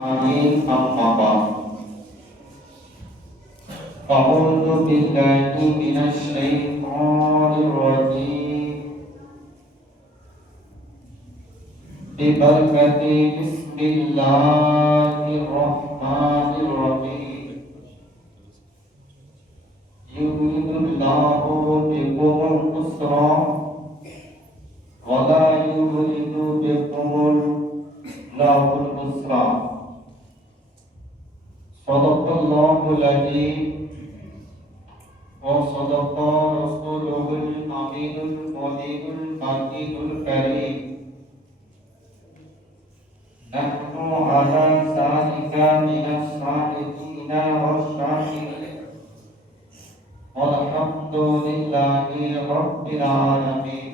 آمين أما بعد أعوذ بالله من الشيطان الرجيم ببركة بسم الله الرحمن الرحيم يريد الله بكم اليسر ولا يريد بكم العسر صدق الله العظيم وصدق رسوله الأمين القدير المجيد الكريم نحن على ذلك من الصادقين والشاكرين والحمد لله رب العالمين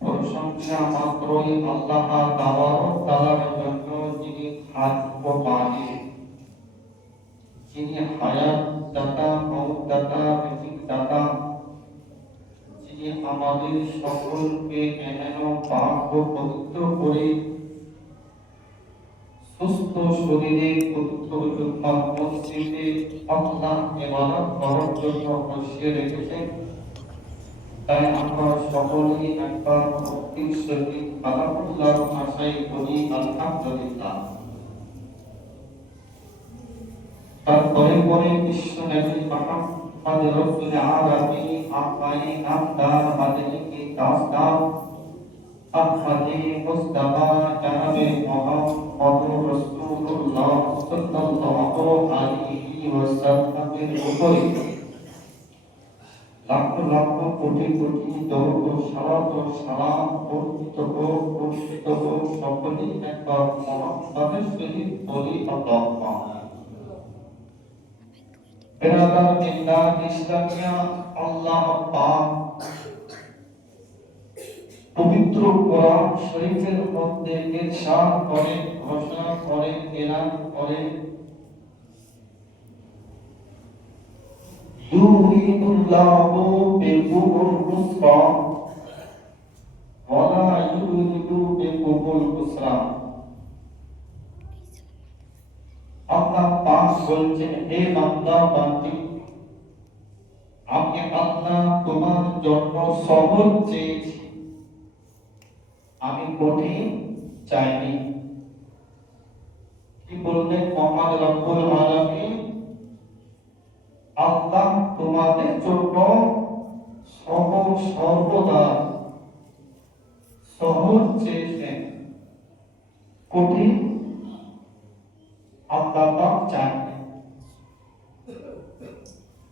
প্রশংসা মাত্রই আল্লাহ তাআলার জন্য যিনি খাদ্য পানি যিনি হায়াত দাতা মওত দাতা রিজিক দাতা যিনি আমাদের সকলকে এহেন পাক ও পবিত্র করে সুস্থ শরীরে পবিত্র জুম্মার মসজিদে আল্লাহ ইবাদত করার জন্য বসিয়ে রেখেছেন। তাই আমরা সকলেই একবার ভক্তির সহিত আল্লাহর আশায় করি আলহামদুলিল্লাহ। তারপরে পরে বিশ্ব নবী মুহাম্মদ রাসূল আরবি আফাই নামদার মাদনী কি দাসদার আহমদী মুস্তাফা জানাবে মুহাম্মদ রাসূলুল্লাহ সাল্লাল্লাহু আলাইহি ওয়াসাল্লামের উপরে লাখ লাখ কোটি কোটি দরুদ ও সালাম অর্পিত হোক সকলেই একবার মুহাম্মদের সহিত বলি আল্লাহুম্মা। বিরাদার মিল্লাত ইসলামিয়া, আল্লাহ পাক পবিত্র কোরআন শরীফের মধ্যে ইরশাদ করেন, ঘোষণা করেন, এলান করেন, ইউরিদুল্লাহু বিকুমুল ইউসরা ওয়ালা ইউরিদু বিকুমুল উসরা। আল্লাহ পাক বলছেন, হে বান্দা বান্দি, আমি আল্লাহ তোমার জন্য সহজ চেয়েছি, আমি কঠিন চাইনি। কি বললেন মহান রব্বুল আলামিন? আল্লাহ তোমাদের জন্য সর্বদা সহজ চেয়েছেন, কঠিন আল্লাহ চাইছেন।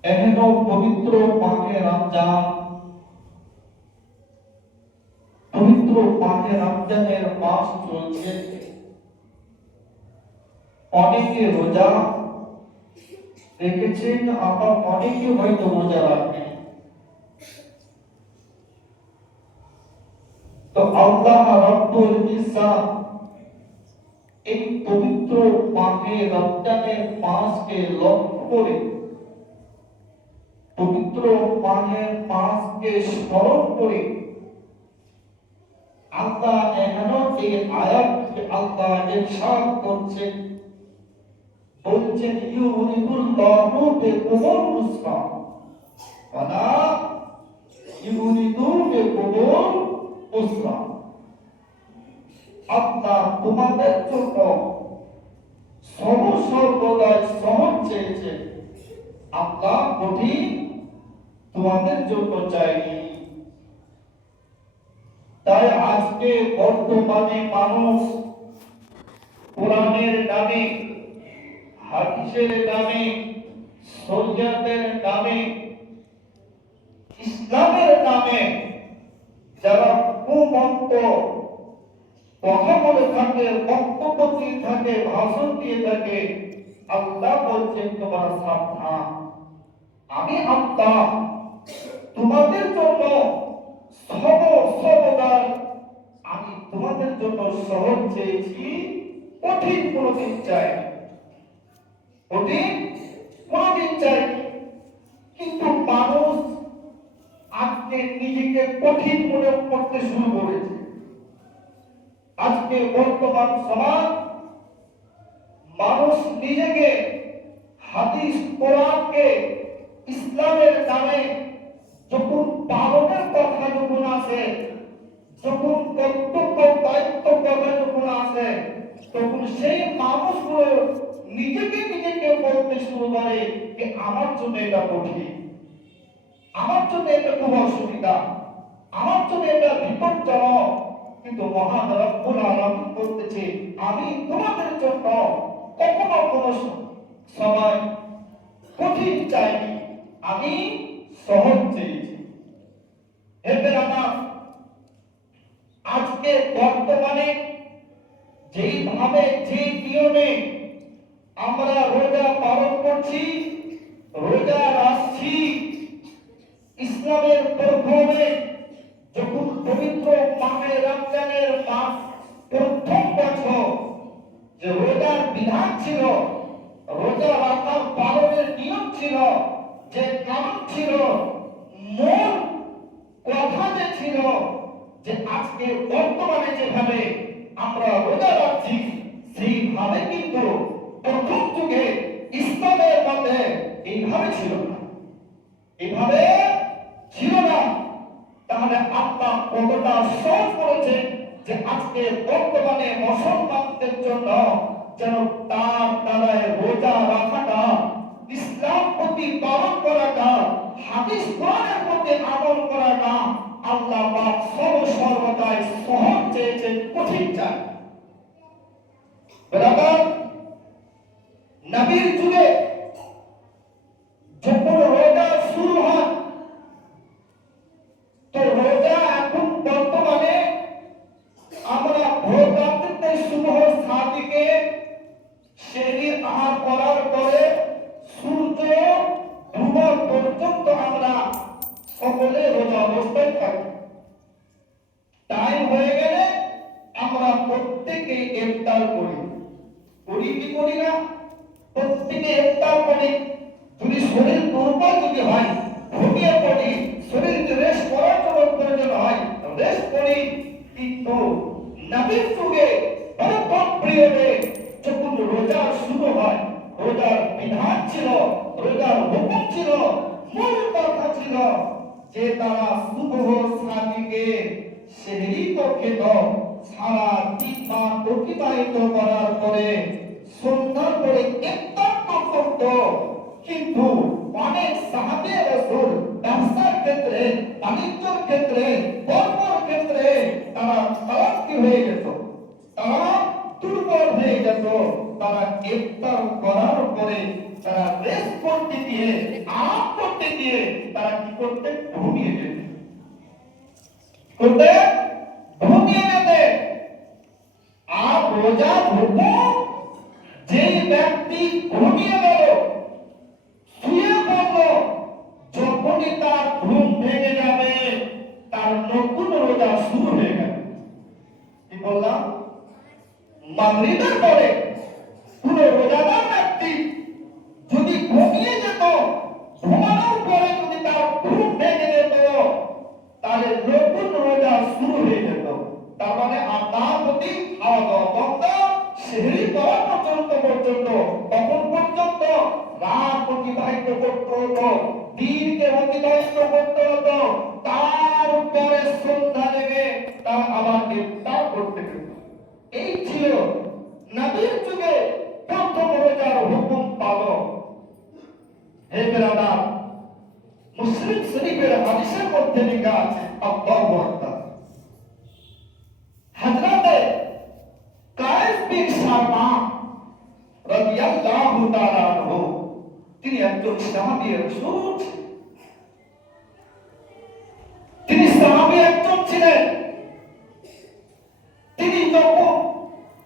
এহেন পবিত্র মাহে রমজান, পবিত্র মাহে রমজানের মাস চলছে। অনেকে রোজা রেখেছেন, আবার অনেকে হয়তো রোজা রাখেন। তো আল্লাহ রাব্বুল ইজ্জত এই পবিত্র মাহে রমজানের মাসকে লক্ষ্য করে, পবিত্র মাহের মাসকে স্মরণ করে আল্লাহ এহেন এই আয়াতকে আল্লাহ ইরশাদ করছেন, বলছেন ইউরিদুল্লাহু বিকুমুল ইউসরা ওয়ালা ইউরিদু বিকুমুল উসরা। আল্লাহ তোমাদের জন্য সর্বদা সহজ চেয়েছেন, আল্লাহ কঠিন তোমাদের জন্য চাইনি। তাই আজকে বর্তমানে মানুষ কোরআনের নামে, হাদিসের নামে, শরীয়তের নামে, ইসলামের নামে যারা কুমন্ত্র কথা বলে থাকে, বক্তব্য দিয়ে থাকে, ভাষণ দিয়ে থাকে, আল্লাহ বলছেন তোমরা সাবধান, আমি আল্লাহ তোমাদের জন্য সর্বদা আমি তোমাদের জন্য সহজ চেয়েছি, কঠিন কোনদিন চাইনি, কঠিন কোনদিন চাইনি। কিন্তু মানুষ আজকে নিজেকে কঠিন মনে করতে শুরু করেছে। আজকে বর্তমান সমাজ মানুষ নিজেকে হাদিস কোরআনকে ইসলামের নামে যখন পালনের কথা যখন আসে, যখন কর্তব্য দায়িত্ব কথা যখন আসে, তখন সেই মানুষগুলো নিজেকে বলতে শুরু করে যে আমার জন্য এটা কঠিন, আমার জন্য এটা খুব অসুবিধা, আমার জন্য এটা বিপজ্জনক। কিন্তু মহান রব্বুল আলামিন বলতেছে আমি তোমাদের জন্য কখনো কোনো সময় কঠিন চাইনি, আমি সহজ চেয়েছি। এদের আমার আজকে বর্তমানে যেইভাবে যে নিয়মে আমরা রোজা পালন করছি, রোজা রাখছি, ইসলামের প্রথমে যখন পবিত্র মাহে রমজানের মাস প্রথম বছর যে রোজার বিধান ছিল, রোজা রাখার পালনের নিয়ম ছিল, যে কারণ ছিল, মূল কথা যে ছিল, যে আজকে বর্তমানে যেভাবে আমরা রোজা রাখছি সেইভাবে কিন্তু প্রথম যুগে ইসলামের মধ্যে এইভাবে ছিল না, এইভাবে ছিল না। তাহলে আল্লাহ কতটা সহজ করেছে যে আজকে বর্তমানে মুসলমানদের জন্য যেন তার দ্বারায় রোজা রাখাটা, ইসলাম প্রতিপালন করাটা, হাদিস কোরআনের প্রতি আমল করাটা আল্লাহ পাক সর্বদাই সহজ চেয়েছে, কঠিন চায়। বরাবর নবীর যুগে যখন রোজা শুরু হয়, তো রোজা এখন বর্তমানে আমরা ভোর রাত্রিতে শুভ সাদিকে সেহরি আহার করার পরে সূর্য ডুবা পর্যন্ত আমরা সকলে রোজা অবস্থায় থাকি। টাইম হয়ে গেলে আমরা প্রত্যেকে ইফতার করি, করি কি করি না? প্রত্যেকে ইফতার করি। যদি শরীর দুর্বল যদি হয়, ঘুমিয়ে পড়ি, শরীর রেস্ট করার জন্য প্রয়োজন হয়, রেস্ট করি। কিন্তু নবীর যুগে প্রথম পিরিয়ডে যখন রোজা শুরু হয়, রোজার বিধান ছিল, রোজার হুকুম ছিল, মূল কথা ছিল যে তারা সুবহ সাদিকে সেহরি তো খেত, সারা দিন অতিবাহিত করার পরে সন্ধ্যার পরে ইফতার করত। কিন্তু অনেক সাহাবে রাসূল ব্যবসার ক্ষেত্রে, বাণিজ্যের ক্ষেত্রে, কর্মের ক্ষেত্রে তারা তালাকি হয়ে যেত, তারা দুর্বল হয়ে যেত। তারা ইফতার করার পরে তারা রেস্ট করতে দিয়ে, আরাম করতে দিয়ে তারা কি করতে? ঘুমিয়ে যেত, করতে ঘুমিয়ে যেতে। আর রোজা হুকুম, যে ব্যক্তি ঘুমিয়ে গেল, শুয়ে পড়ল, যখনই তার ঘুম ভেঙে যাবে তার নতুন রোজা শুরু হয়ে গেল। কি বললাম? মাগরিবের পরে কোন রোজাদার ব্যক্তি যদি ঘুমিয়ে যেত, ঘুমানোর পরে যদি তার ঘুম ভেঙে যেত, তাহলে নতুন রোজা শুরু হয়ে যেত। তার মানে আপনার প্রতি খাওয়া দাওয়া বন্ধ, সেহরি করা পর্যন্ত তখন পর্যন্ত রাত অতিবাহিত করতে হতো, দিনকে অতিবাহিত করতে হতো। তারপরে সন্ধ্যা লেগে তার আবার ইফতার করতে হতো। এই ছিল নবীর যুগে প্রথম রোজার হুকুম পালন। হে বেরাদার, মুসলিম শরীফের হাদিসের মধ্যে লেখা আছে, আল্লাহু আকবার, হযরতে কায়েস বিন সারমা রাদিয়াল্লাহু তাআলা আনহু, তিনি একজন সাহাবী রাসূল, তিনি সাহাবী একজন ছিলেন। তিনি যখন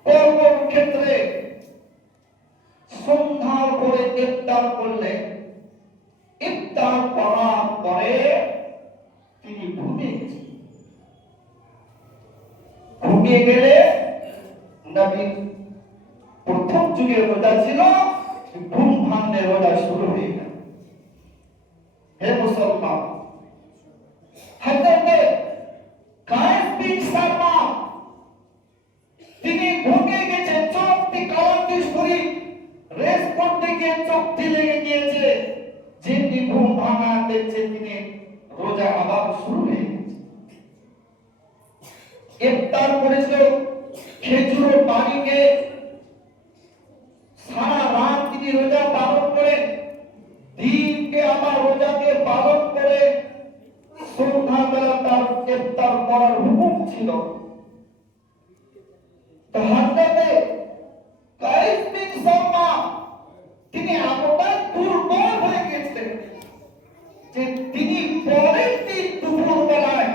কর্মক্ষেত্রে সন্ধ্যার পরে ইফতার করলেন, ইফতার করার পরে তিনি ঘুমিয়ে গেছেন। ঘুমিয়ে গেলে নবী প্রথম যুগে রোজা ছিল, ঘুম ভাঙলে রোজা শুরু হয়ে গেল। হে মুসলমান, হযরতে কায়েস বিন সারমা দিকে চোখটি লেগে গিয়েছে, যেমনি ঘুম ভাঙা দেখছে তিনি রোজা আবার শুরু হয়ে গেছে। ইফতার করেছিল খেজুর পানিকে, সারা রাত তিনি রোজা পালন করে, দিনকে আবার রোজাকে পালন করে সন্ধ্যাবেলা তার ইফতার করার হুকুম ছিল। তো হযরতে কায়েস বিন সালমা তিনি এতটাই দুর্বল হয়ে গেছেন যে তিনি পরের দিন দুপুর বেলায়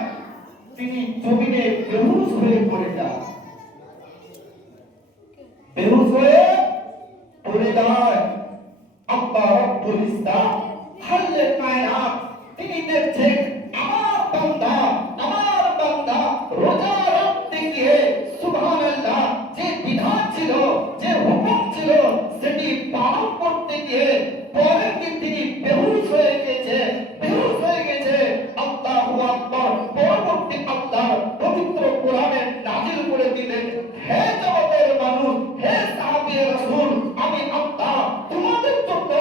তিনি জমিনে বেহুশ হয়ে পড়ে যান। বেহুশ হয়ে পড়ে যায়। আল্লাহ রাব্বুল ইজ্জাত হাল্লে কায়নাত তিনি দেখছেন আমার বান্দা রোজা রাখতে গিয়ে সুবহানাল্লাহ যে বিধান ছিল, যে হুকুম ছিল, সেটি পালন করতে গিয়ে পরে কি তিনি বেহুশ হয়ে গেছে। আল্লাহু আকবার। পরবর্তী আল্লাহ পবিত্র কোরআনে নাযিল করে দিলেন, হে জগতের মানুষ, হে সাহাবী রাসূল, আমি আল্লাহ তোমাদের জন্য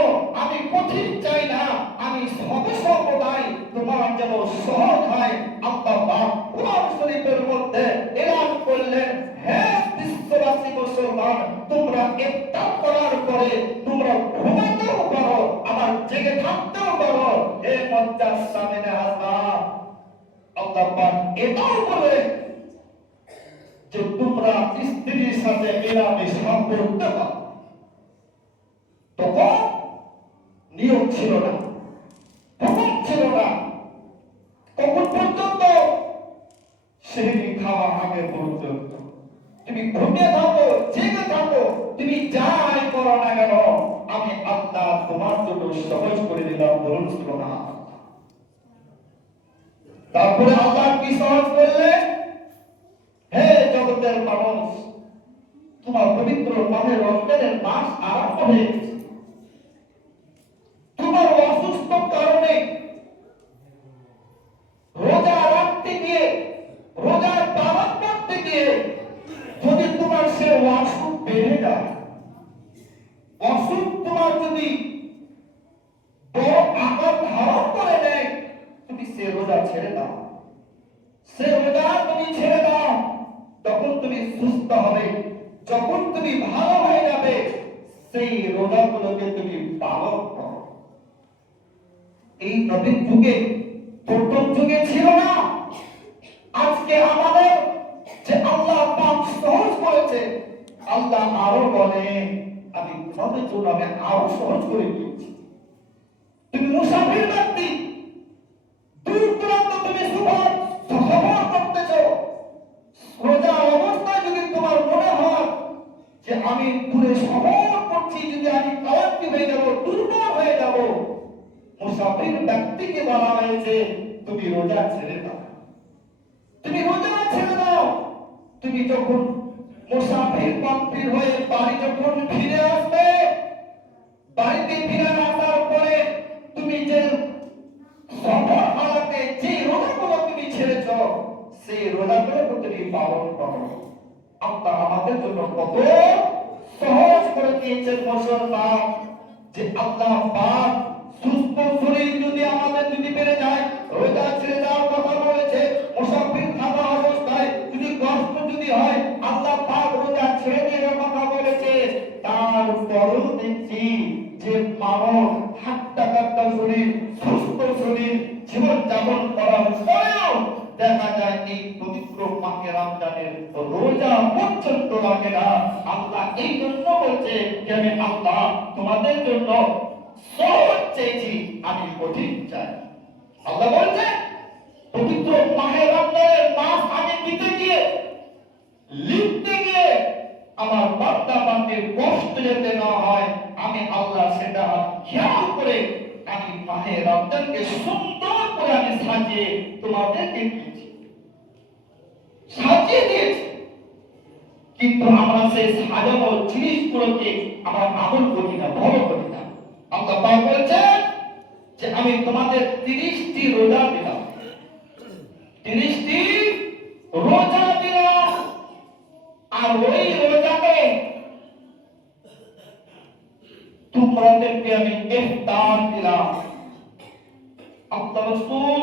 আমি কঠিন চাই না, আমি সর্বদাই তোমার যেন সহজ হয়। আল্লাহ পাক কোরআন শরীফের মধ্যে এলান করলেন, হে বিশ্ববাসী মুসলমান, তোমরা ইফতার করার পরে তোমরা ঘুমাতেও পারো, আবার জেগে থাকতেও পারো। হে মজ্জাজ সামিনে হাসান, আল্লাহ পাক এটাও বলে যে তোমরা স্ত্রীর সাথে মেলামেশা করতে পারো। তখন নিয়ম ছিল না, হুকুম ছিল না। কখন পর্যন্ত? সেহরি খাওয়া আগে পর্যন্ত। তুমি ঘুমিয়ে থাকো, জেগে থাকো, তুমি যাই করো না কেন, আমি আল্লাহ তোমার জন্য সহজ করে দিলাম। বলুন সুবহানাল্লাহ। তারপরে আল্লাহ কি সহজ করলেন? হে জগতের মানুষ, তোমার পবিত্র মাহে রমজানের মাস আরম্ভ হয়ে গেছে। তোমার অসুস্থ কারণে রোজা রাখতে গিয়ে, রোজা পালন করতে গিয়ে যদি তোমার সে অসুখ বেড়ে যায়, অসুখ তোমার যদি বড় আকার ধারণ করে নেয়, তুমি সে রোজা ছেড়ে দাও। সে রোজা তুমি ছেড়ে দাও, তখন তুমি সুস্থ হবে। যখন তুমি ভালো হয়ে যাবে, সেই রোজাগুলোকে তুমি পালন করো। এই নবীর যুগে, প্রথম যুগে ছিল না। আজকে আমাদের যে আল্লাহ পাক সহজ করেছে, আল্লাহ আরো বলে আমি তোমাদের জন্য আমি আরো সহজ করে দিয়েছি। তুমি মুসাফির ব্যক্তি, দূর দূরান্ত তুমি সফর করতেছ, রোজা অবস্থায় যদি তোমার মনে হয় যে আমি দূরে সফর করছি, যদি আমি ক্লান্তি হয়ে যাব, দুর্বল হয়ে যাব, মুসাফির ব্যক্তিকে বলা হয়েছে তুমি রোজা ছেড়ে দাও। তুমি রোজা ছেড়ে দাও। তুমি যখন মুসাফির কমপ্লিট হয়ে বাড়ি যখন ফিরে আসবে, বাড়িতে ফিরে আসার পরে তুমি যে সফর হালাতে যে রোজাগুলো তুমি ছেড়েছ, সেই রোজাগুলো তুমি পালন করো। আল্লাহ আমাদের জন্য কত সহজ করে দিয়েছেন মুসলমান, যে আল্লাহ পাক সুস্থ শরীর যদি আমাদের যদি বেড়ে যায়, রোজা ছেড়ে দেওয়ার কথা বলেছে। মুসাফির থাকা অবস্থায় যদি কষ্ট যদি হয়, আল্লাহ পাক রোজা ছেড়ে দেওয়ার কথা বলেছে। তারপরেও দেখছি যে মানব হাঁটতে কাটতে শরীর, সুস্থ শরীর জীবন যাপন করার পরেও দেখা যায় এই পবিত্র মাহে রমজানের রোজা পর্যন্ত লাগে না। আল্লাহ এই জন্য বলছে যে আমি আল্লাহ তোমাদের জন্য সহজ চেয়েছি, আমি কঠিন চাই। আল্লাহ বলছে পবিত্র মাহে রমজানের মাস আমি দিতে গিয়ে, লিখতে গিয়ে আমার বান্দা বান্দির কষ্ট যাতে না হয়, আমি আল্লাহ সেটা খেয়াল করে আমি মাহে রমজানকে সুন্দর করে আমি সাজিয়ে তোমাদেরকে দিয়েছি, সাজিয়ে দিয়েছি। কিন্তু আমরা সেই সাজানো জিনিসগুলোকে আমরা আমল করি না, ফলো করি না। আল্লাহ পাক বলছেন যে আমি তোমাদের 30টি রোজা দিলাম, 30টি রোজা দিলাম, আর ওই রোজাকে তোমাদেরকে আমি ইফতার দিলাম। আল্লাহ রাসূল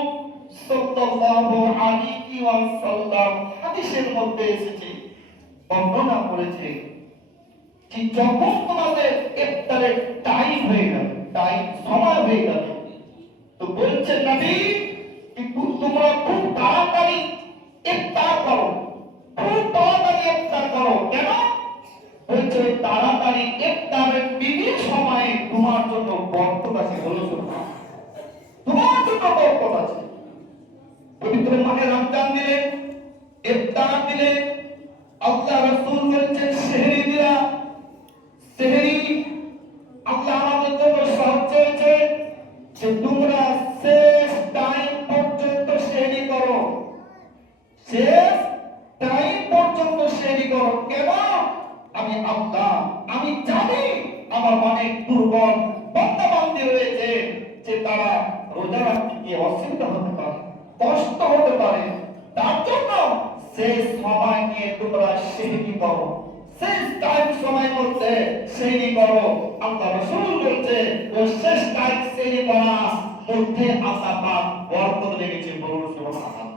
সাল্লাল্লাহু আলাইহি ওয়াসাল্লাম হাদিসের মধ্যে এসেছে, বর্ণনা করেছে যে যখন তোমাদের ইফতারের টাইম হয়ে গেল, সময় হয়ে গেল, তো বলছেন নবী তোমরা খুব তাড়াতাড়ি ইফতার করো, খুব তাড়াতাড়ি ইফতার করো। কেন? বলছে তাড়াতাড়ি ইফতারের বিবিধ সময়ে তোমার জন্য বরকত আছে। বলো সুবহানাল্লাহ, তোমার জন্য বরকত আছে। পবিত্র মাহে রমজান দিলে, ইফতার দিলে, আল্লাহ রাসূল বলছেন সেহরি দিলা, সেহরি আল্লাহ আমাদের জন্য সহজ হয়েছে যে তোমরা শেষ টাইম পর্যন্ত সেহরি করো, শেষ টাইম পর্যন্ত সেহরি করো। কেন? আমি আল্লাহ, আমি জানি আমার অনেক দুর্বল বান্দা-বান্দি রয়েছে যে তারা রোজা রাখতে গিয়ে অসুবিধা হতে পারে, কষ্ট হতে পারে, তার জন্য শেষ সময় নিয়ে তোমরা সেহরি করো, শেষ টাইম সময় মধ্যে সেহরি করো। আল্লাহ রাসূল বলছে ওই শেষ টাইম সেহরি করা মধ্যে আল্লাহ পাক বরকত রেখেছে। বলুন সুবহানাল্লাহ।